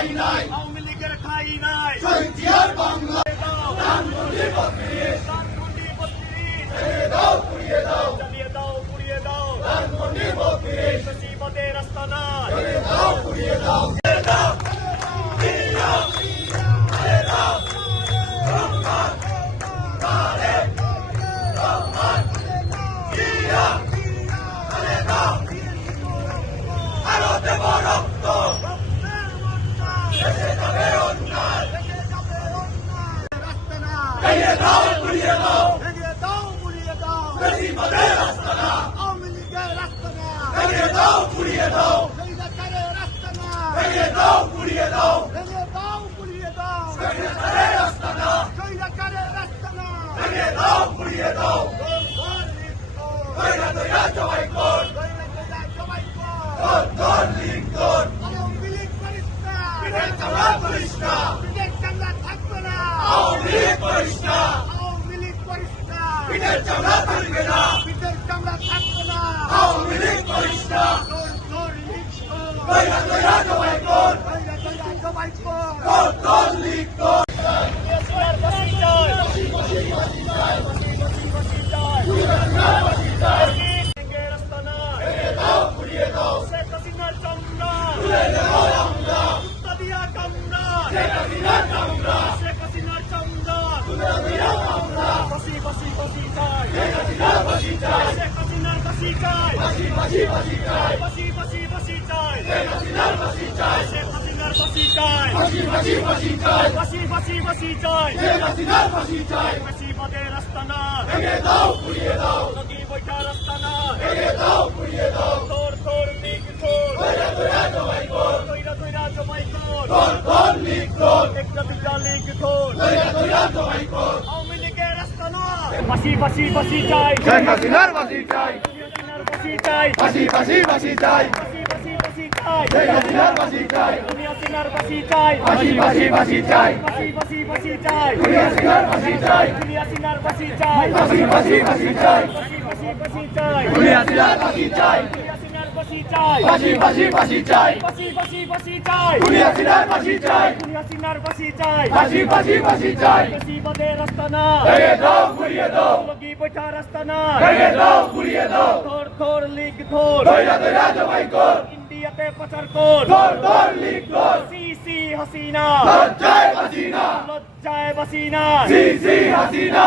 ঠাই নাই, আওয়ামী লীগের ঠাই নাই, শহীদ জিয়ার বাংলা ধানমন্ডি বত্রিশ, ছেড়ে দাও পুড়িয়ে দাও, জ্বালিয়ে দাও পুড়িয়ে দাও, ধানমন্ডি বত্রিশ, মুসিবতের আস্তানা, ছেড়ে দাও পুড়িয়ে দাও, আরো দেব রক্ত, শেষে যাবে অন্যায়, ভেঙে দাও পুড়িয়ে দাও, ভেঙে দাও পুড়িয়ে দাও, বেশিবাদের আস্তানা, আওয়ামী লীগের আস্তানা, ভেঙে দাও পুড়িয়ে দাও, স্বৈরাচারের আস্তানা, ভেঙে দাও পুড়িয়ে দাও, ভেঙে দাও পুড়িয়ে দাও, স্বৈরাচারের আস্তানা, স্বৈরাচারের আস্তানা, ভেঙে দাও পুড়িয়ে দাও, দৈরা দৈরা জবাই কর, ধর লিগ ধর, পিঠের চামড়া করিস না, আওয়ামী লীগ করিস না, পিঠের চামড়া ধরবে না, আওয়ামী লীগ করিস না, দৈরা দৈরা জবাই কর, ধর লিগ ধর, ভেঙে দাও পুড়িয়ে দাও, তুলে দেব আমরা, শেখ হাসিনার কামরা, তুলে দেব আমরা, শেখ হাসিনার ফাঁসি চাই, ফাঁসি ফাঁসি ফাঁসি চাই, শেখ হাসিনার ফাঁসি চাই, ফাঁসি ফাঁসি ফাঁসি চাই, শেখ হাসিনার ফাঁসি চাই, ভেঙে দাও পুড়িয়ে দাও, ভেঙে দাও পুড়িয়ে দাও, দৈরা দৈরা জবাই কর, ধর লিগ ধর, দৈরা দৈরা জবাই কর, ফাঁসি ফাঁসি ফাঁসি চাই, শেখ হাসিনার ফাঁসি চাই, ফাঁসি চাই, ফাঁসি ফাঁসি ফাঁসি চাই, ফাঁসি ফাঁসি ফাঁসি চাই, শেখ হাসিনার ফাঁসি চাই, হাসিনার ফাঁসি চাই, ফাঁসি ফাঁসি ফাঁসি চাই, ফাঁসি ফাঁসি ফাঁসি চাই, হাসিনার ফাঁসি চাই, হাসিনার ফাঁসি চাই, ফাঁসি ফাঁসি ফাঁসি চাই, ফাঁসি ফাঁসি ফাঁসি চাই, হাসিনার ফাঁসি চাই, হাসিনার ফাঁসি চাই, ফাঁসি ফাঁসি ফাঁসি চাই, ফাঁসি ফাঁসি ফাঁসি চাই, হাসিনার ফাঁসি চাই, হাসিনার ফাঁসি চাই, ফাঁসি ফাঁসি ফাঁসি চাই, মুসিবতের আস্তানা, ভেঙে দাও পুড়িয়ে দাও, লগি বৈঠার আস্তানা, ভেঙে দাও পুড়িয়ে দাও, ধর লিগ ধর, দৈরা দৈরা জবাই কর, ইন্ডিয়াতে পাচার কর, ধর লিগ ধর, সিসি হাসিনা, লজ্জায় হাসিনা, লজ্জায় বাসিনা, সি হাসিনা,